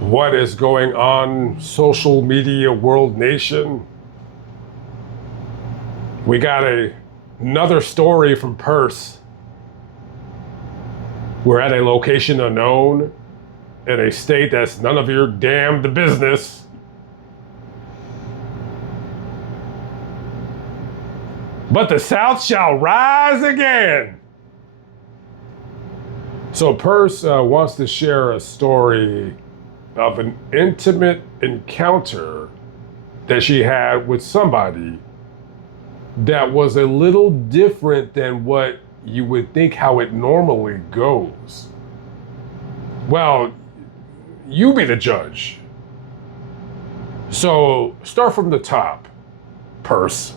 What is going on, social media world nation? We got another story from Perse. We're at a location unknown in a state that's none of your damned business. But the South shall rise again. So Perse wants to share a story of an intimate encounter that she had with somebody that was a little different than what you would think how it normally goes. Well, you be the judge. So start from the top, Perse.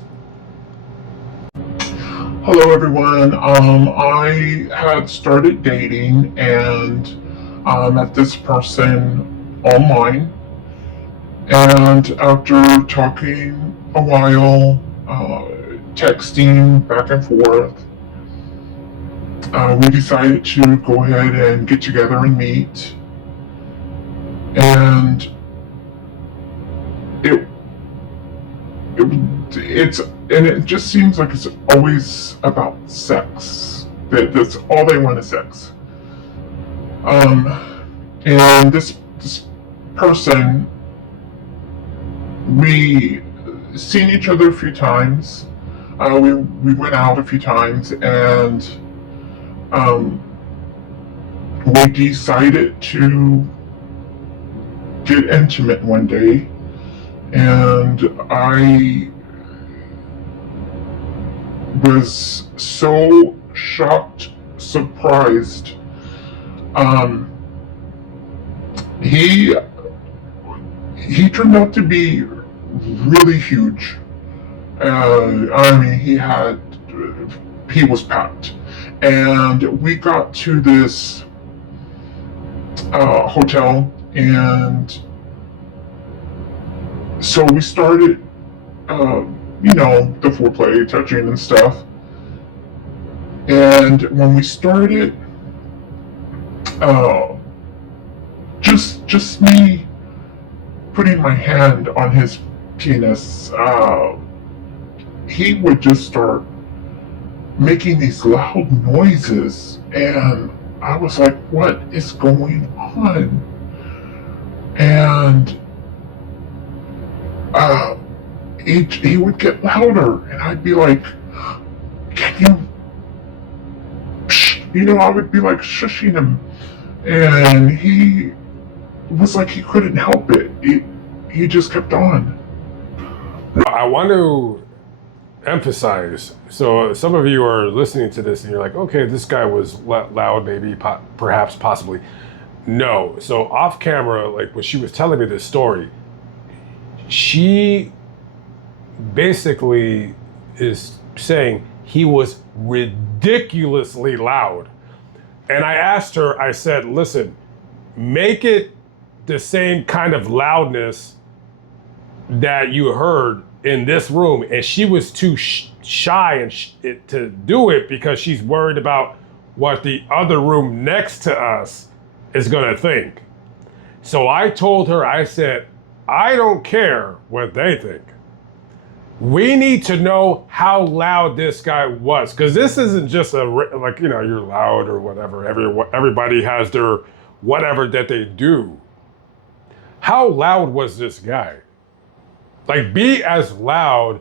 Hello, everyone. I had started dating and met this person online. And after talking a while, texting back and forth, we decided to go ahead and get together and meet. And it it's and it just seems like it's always about sex. That's all they want is sex. And this person, we seen each other a few times. We went out a few times, and we decided to get intimate one day, and I was so shocked, surprised. He turned out to be really huge. He was packed, and we got to this hotel, and so we started, the foreplay, touching and stuff. And when we started, just me putting my hand on his penis, he would just start making these loud noises, and I was like, what is going on? And he would get louder, and I'd be like, can you shh? I would be like shushing him, and he was like he couldn't help it. He just kept on. I want to emphasize, so some of you are listening to this and you're like, okay, this guy was loud, maybe, perhaps, possibly. No. So off camera, like when she was telling me this story, she basically is saying he was ridiculously loud. And I asked her, I said, listen, make it the same kind of loudness that you heard in this room. And she was too shy to do it because she's worried about what the other room next to us is gonna think. So I told her, I said, I don't care what they think. We need to know how loud this guy was, because this isn't just you're loud or whatever. Everybody has their whatever that they do. How loud was this guy? Like, be as loud,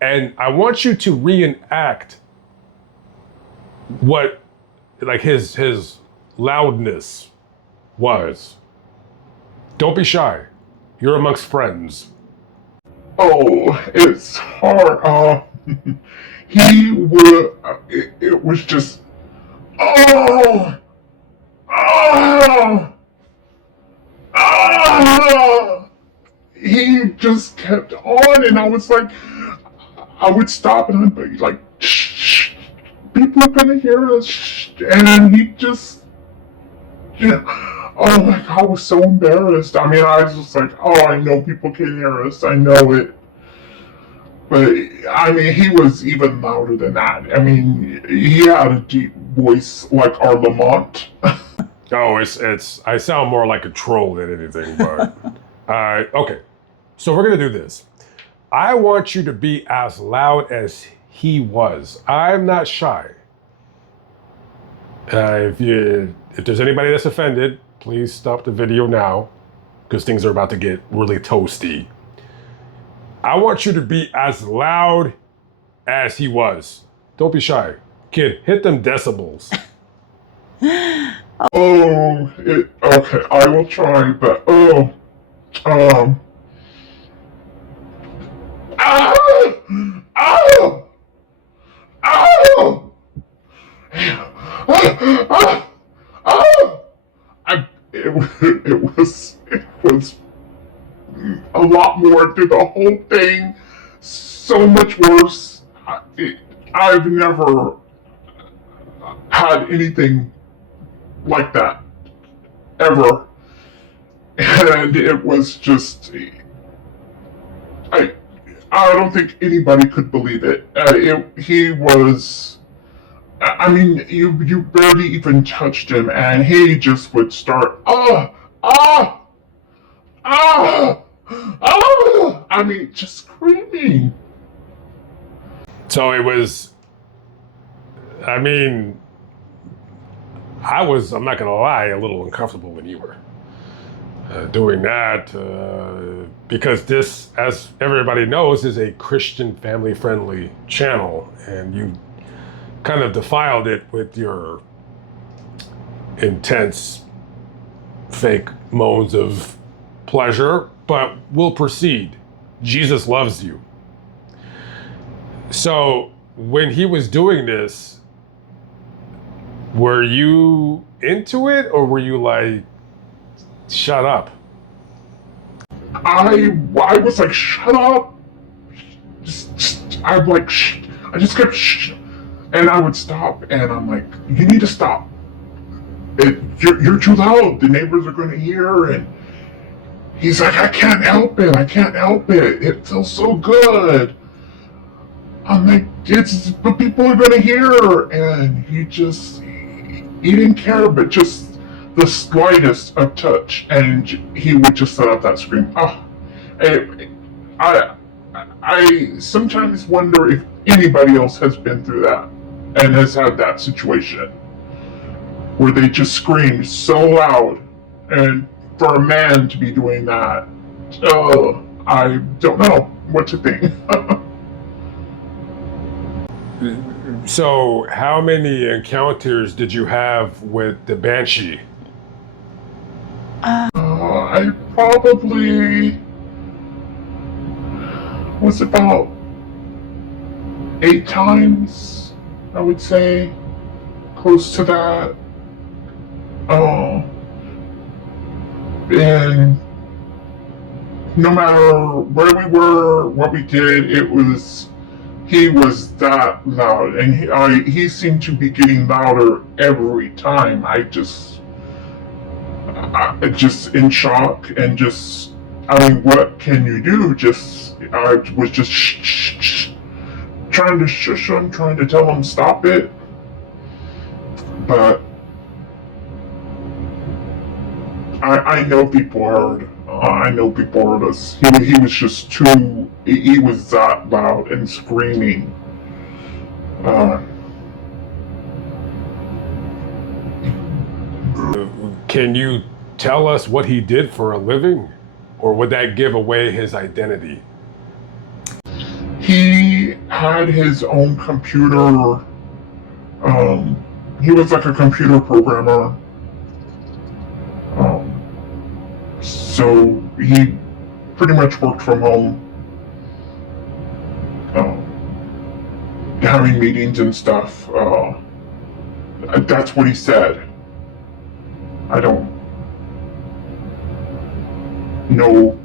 and I want you to reenact what, like, his loudness was. Don't be shy. You're amongst friends. Oh, it's hard. He would. It was just. Oh, oh, oh. He just kept on, and I was like, I would stop, and I'd be like, shh, people are gonna hear us, shh. And he just, oh my God, I was so embarrassed. I mean, I was just like, oh, I know people can hear us, I know it. But, I mean, he was even louder than that. I mean, he had a deep voice like our Lamont. Oh, it's. I sound more like a troll than anything, but okay. So we're gonna do this. I want you to be as loud as he was. I'm not shy. If there's anybody that's offended, please stop the video now, because things are about to get really toasty. I want you to be as loud as he was. Don't be shy, kid. Hit them decibels. Okay, I will try, but um, ah, ah, ah, ah, ah. It was a lot more through the whole thing, so much worse. I've never had anything like that ever, and it was just I I don't think anybody could believe it. He was. I mean, you barely even touched him, and he just would start ah ah ah. I mean, just screaming. So it was. I mean, I'm not gonna lie, a little uncomfortable when you were doing that because this, as everybody knows, is a Christian family-friendly channel, and you kind of defiled it with your intense fake moans of pleasure, but we'll proceed. Jesus loves you. So when he was doing this, were you into it, or were you like, shut up? I was like, shut up. I'm like, shh. I just kept shh. And I would stop, and I'm like, you need to stop. You're too loud. The neighbors are going to hear. And he's like, I can't help it. I can't help it. It feels so good. I'm like, but people are going to hear. And he didn't care, but just the slightest of touch, and he would just let out that scream. Oh, I sometimes wonder if anybody else has been through that and has had that situation where they just scream so loud, and for a man to be doing that, I don't know what to think. So how many encounters did you have with the Banshee? I probably was about 8 times, I would say, close to that. And no matter where we were, what we did, he was that loud, and he seemed to be getting louder every time. I just in shock, and just, I mean, what can you do? I was just trying to shush him, trying to tell him stop it, but I know people heard. I know people heard us. He was just too. He was that loud and screaming. Can you tell us what he did for a living, or would that give away his identity? He had his own computer. He was like a computer programmer. So he pretty much worked from home, having meetings and stuff. That's what he said. I don't know.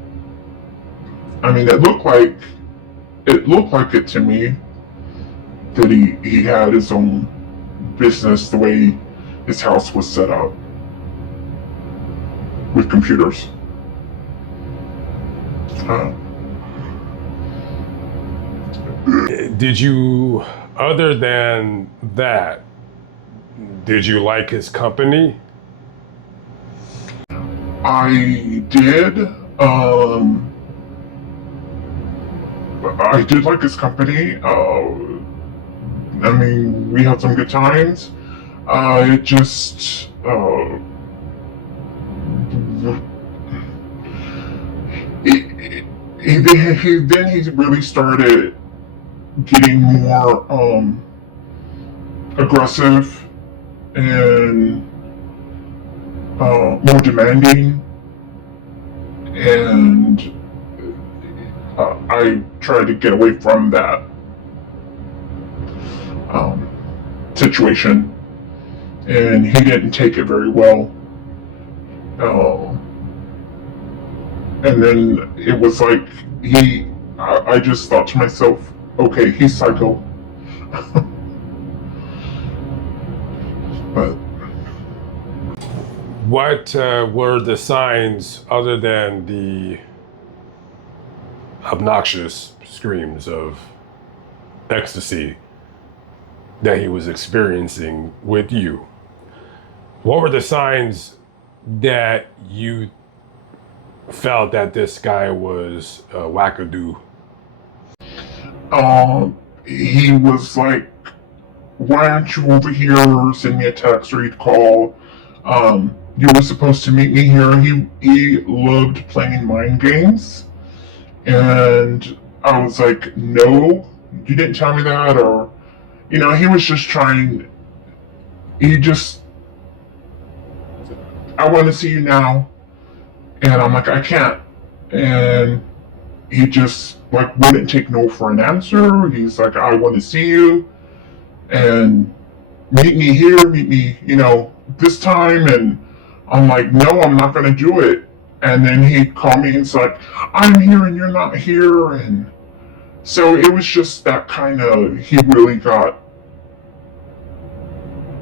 I mean, it looked like it to me that he had his own business, the way his house was set up with computers. Did you, other than that, did you like his company? I did. I did like his company. I mean, we had some good times. It just, then he really started getting more aggressive and more demanding, and I tried to get away from that situation, and he didn't take it very well. And then it was like I just thought to myself, okay, he's psycho. But What were the signs other than the obnoxious screams of ecstasy that he was experiencing with you? What were the signs that you felt that this guy was wackadoo? he was like, why aren't you over here? Send me a text or he'd call. You were supposed to meet me here. He loved playing mind games. And I was like, no, you didn't tell me that. Or, he was just trying, he just, I want to see you now. And I'm like, I can't. And he just like wouldn't take no for an answer. He's like, I want to see you and meet me here, meet me, this time. And I'm like, no, I'm not going to do it. And then he'd call me and it's like, I'm here and you're not here. And so it was just that kind of, he really got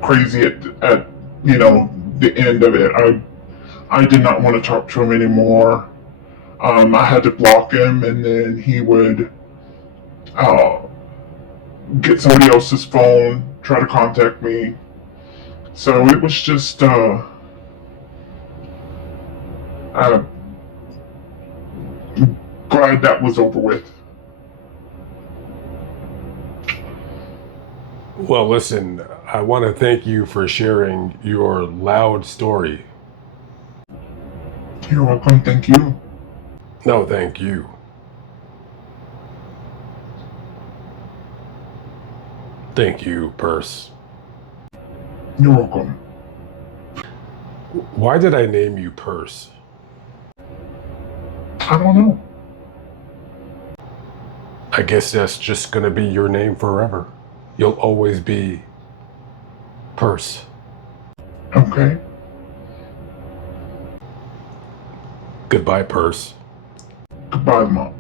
crazy at the end of it. I did not want to talk to him anymore. I had to block him, and then he would get somebody else's phone, try to contact me. So it was just I'm glad that was over with. Well, listen, I want to thank you for sharing your loud story. You're welcome. Thank you. No, thank you. Thank you, Purse. You're welcome. Why did I name you Purse? I don't know. I guess that's just gonna be your name forever. You'll always be Purse. Okay. Goodbye, Purse. Goodbye, Mom.